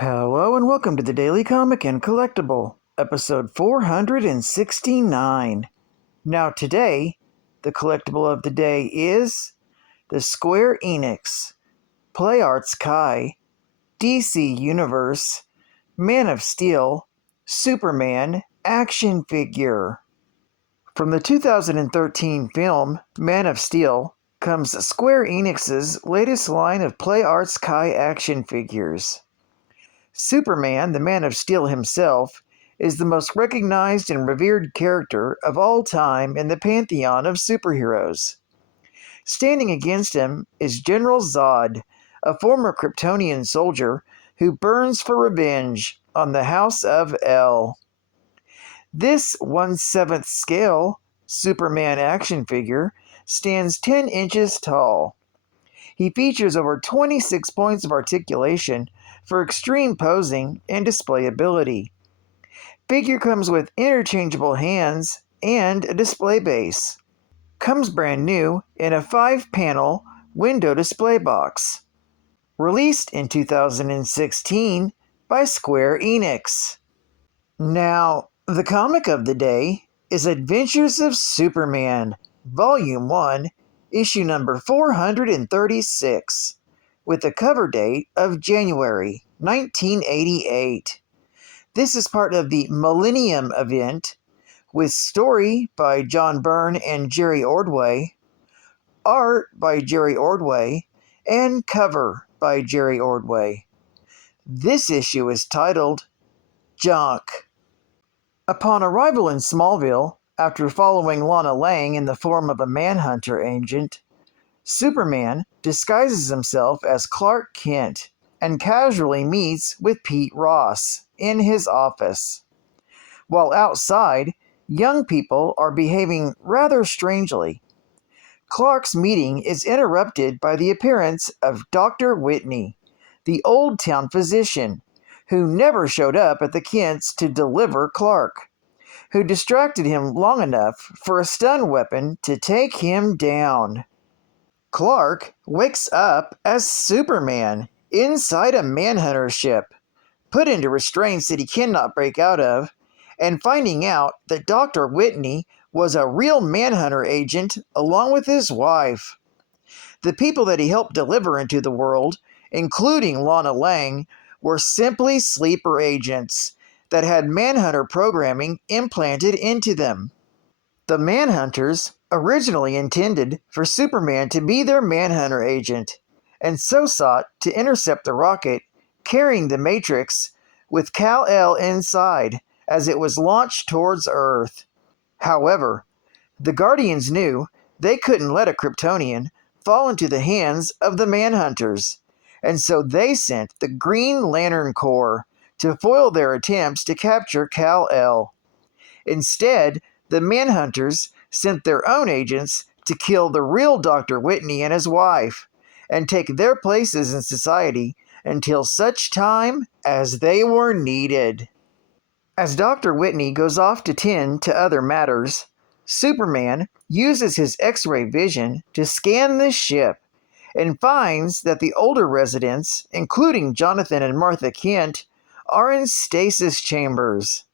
Hello and welcome to the Daily Comic and Collectible, episode 469. Now today, the collectible of the day is the Square Enix, Play Arts Kai, DC Universe, Man of Steel, Superman action figure. From the 2013 film Man of Steel comes Square Enix's latest line of Play Arts Kai action figures. Superman, the Man of Steel himself, is the most recognized and revered character of all time in the pantheon of superheroes. Standing against him is General Zod, a former Kryptonian soldier who burns for revenge on the House of El. This 1/7 scale Superman action figure stands 10 inches tall. He features over 26 points of articulation for extreme posing and displayability. Figure comes with interchangeable hands and a display base. Comes brand new in a 5-panel window display box. Released in 2016 by Square Enix. Now, the comic of the day is Adventures of Superman, Volume 1, Issue number 436, with a cover date of January 1988. This is part of the Millennium event, with story by John Byrne and Jerry Ordway, art by Jerry Ordway, and cover by Jerry Ordway. This issue is titled Junk. Upon arrival in Smallville, after following Lana Lang in the form of a Manhunter agent, Superman disguises himself as Clark Kent and casually meets with Pete Ross in his office. While outside, young people are behaving rather strangely. Clark's meeting is interrupted by the appearance of Dr. Whitney, the Old Town physician, who never showed up at the Kents to deliver Clark, who distracted him long enough for a stun weapon to take him down. Clark wakes up as Superman inside a Manhunter ship, put into restraints that he cannot break out of, and finding out that Dr. Whitney was a real Manhunter agent along with his wife. The people that he helped deliver into the world, including Lana Lang, were simply sleeper agents that had Manhunter programming implanted into them. The Manhunters originally intended for Superman to be their Manhunter agent, and so sought to intercept the rocket carrying the Matrix with Kal-El inside as it was launched towards Earth. However, the Guardians knew they couldn't let a Kryptonian fall into the hands of the Manhunters, and so they sent the Green Lantern Corps to foil their attempts to capture Kal-El. Instead, the Manhunters sent their own agents to kill the real Dr. Whitney and his wife, and take their places in society until such time as they were needed. As Dr. Whitney goes off to tend to other matters, Superman uses his X-ray vision to scan the ship and finds that the older residents, including Jonathan and Martha Kent, are in stasis chambers.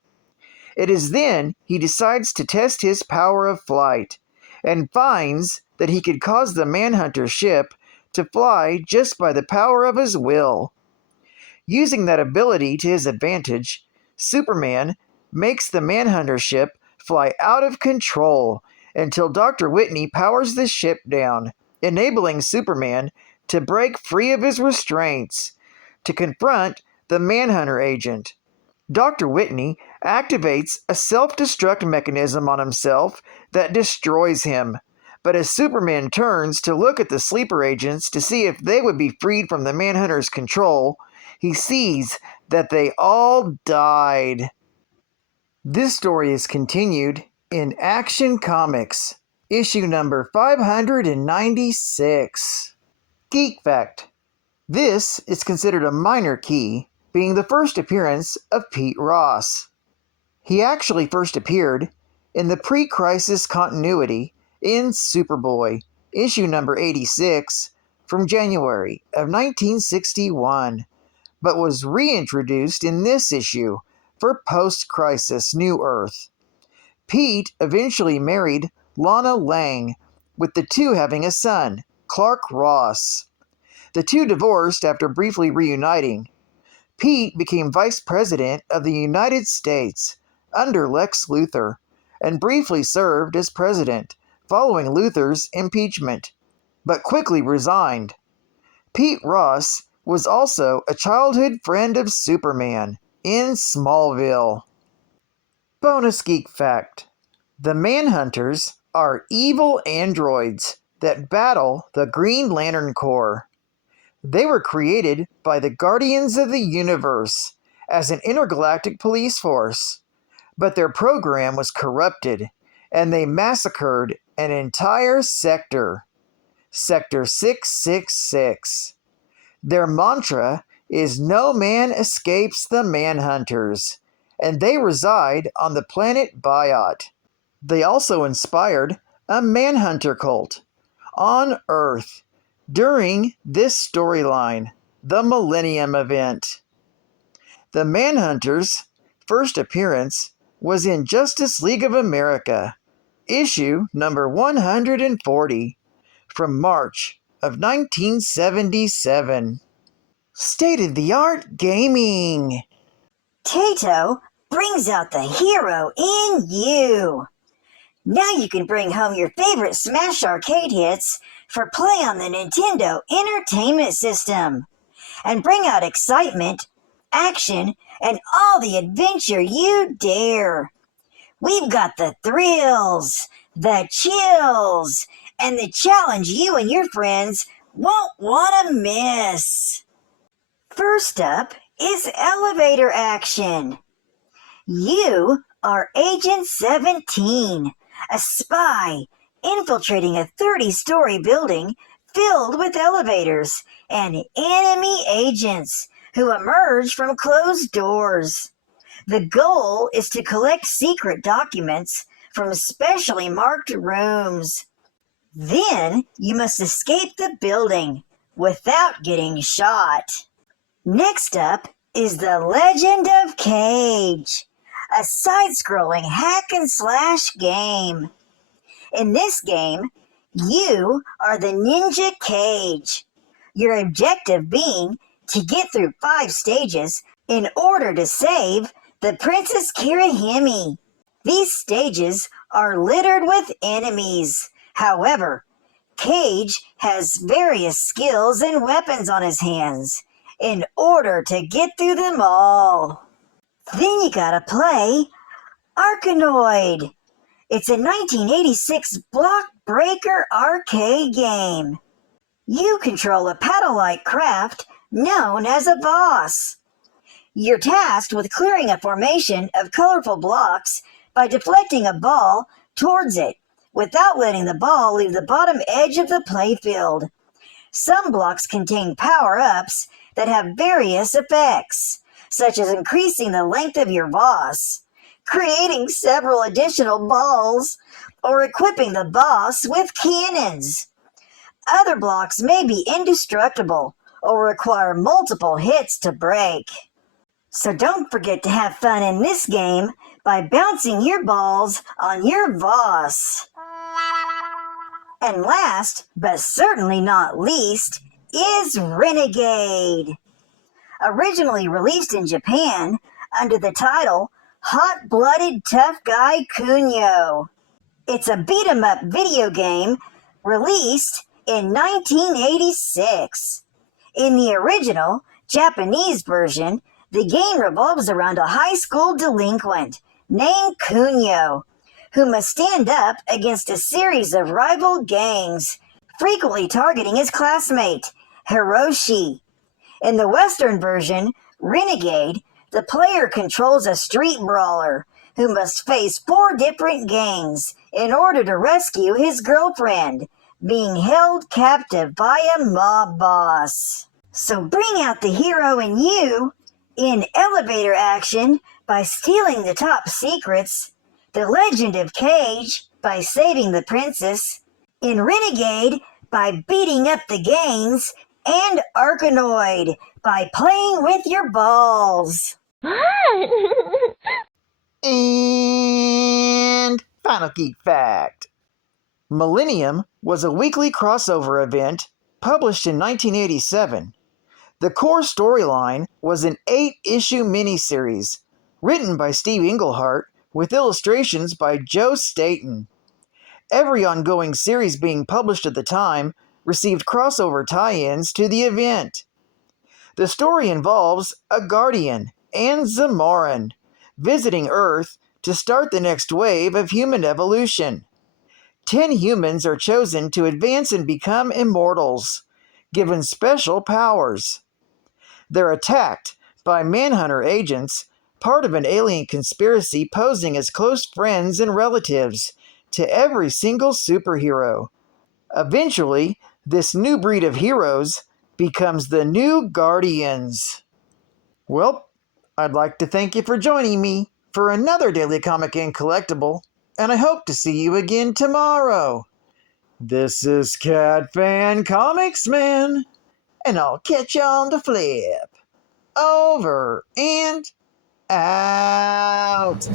It is then he decides to test his power of flight and finds that he could cause the Manhunter ship to fly just by the power of his will. Using that ability to his advantage, Superman makes the Manhunter ship fly out of control until Dr. Whitney powers the ship down, enabling Superman to break free of his restraints to confront the Manhunter agent. Dr. Whitney activates a self-destruct mechanism on himself that destroys him, but as Superman turns to look at the sleeper agents to see if they would be freed from the Manhunter's control, he sees that they all died. This story is continued in Action Comics, issue number 596. Geek Fact: this is considered a minor key, being the first appearance of Pete Ross. He actually first appeared in the pre-crisis continuity in Superboy, issue number 86, from January of 1961, but was reintroduced in this issue for post-crisis New Earth. Pete eventually married Lana Lang, with the two having a son, Clark Ross. The two divorced after briefly reuniting. Pete became Vice President of the United States under Lex Luthor and briefly served as president following Luthor's impeachment, but quickly resigned. Pete Ross was also a childhood friend of Superman in Smallville. Bonus Geek Fact: the Manhunters are evil androids that battle the Green Lantern Corps. They were created by the Guardians of the Universe as an intergalactic police force, but their program was corrupted and they massacred an entire sector, Sector 666. Their mantra is "No man escapes the Manhunters," and they reside on the planet Biot. They also inspired a Manhunter cult on Earth during this storyline, the Millennium Event. The Manhunters' first appearance was in Justice League of America, issue number 140, from March of 1977. State-of-the-art gaming. Tato brings out the hero in you. Now you can bring home your favorite Smash arcade hits for play on the Nintendo Entertainment System and bring out excitement, action, and all the adventure you dare. We've got the thrills, the chills, and the challenge you and your friends won't want to miss. First up is elevator action. You are Agent 17, a spy infiltrating a 30-story building filled with elevators and enemy agents who emerge from closed doors. The goal is to collect secret documents from specially marked rooms. Then you must escape the building without getting shot. Next up is The Legend of Cage, a side-scrolling hack-and-slash game. In this game, you are the Ninja Cage, your objective being to get through 5 stages in order to save the Princess Kirihime. These stages are littered with enemies. However, Cage has various skills and weapons on his hands in order to get through them all. Then you gotta play Arkanoid. It's a 1986 block breaker arcade game. You control a paddle-like craft known as a boss. You're tasked with clearing a formation of colorful blocks by deflecting a ball towards it without letting the ball leave the bottom edge of the playfield. Some blocks contain power-ups that have various effects, such as increasing the length of your boss, creating several additional balls, or equipping the boss with cannons. Other blocks may be indestructible or require multiple hits to break. So don't forget to have fun in this game by bouncing your balls on your boss. And last, but certainly not least, is Renegade. Originally released in Japan under the title Hot-Blooded Tough Guy Kunio. It's a beat-em-up video game released in 1986. In the original Japanese version, the game revolves around a high school delinquent named Kunio, who must stand up against a series of rival gangs, frequently targeting his classmate, Hiroshi. In the Western version, Renegade, the player controls a street brawler who must face 4 different gangs in order to rescue his girlfriend, being held captive by a mob boss. So bring out the hero in you in elevator action by stealing the top secrets, The Legend of Cage by saving the princess, in Renegade by beating up the gangs, and Arkanoid by playing with your balls. And final geek fact. Millennium was a weekly crossover event published in 1987. The core storyline was an 8-issue miniseries written by Steve Englehart with illustrations by Joe Staton. Every ongoing series being published at the time received crossover tie-ins to the event. The story involves a Guardian and Zamoran visiting Earth to start the next wave of human evolution. 10 humans are chosen to advance and become immortals, given special powers. They're attacked by Manhunter agents, part of an alien conspiracy posing as close friends and relatives to every single superhero. Eventually, this new breed of heroes becomes the new Guardians. Well, I'd like to thank you for joining me for another Daily Comic and Collectible, and I hope to see you again tomorrow. This is Cat Fan Comics Man, and I'll catch you on the flip. Over and out.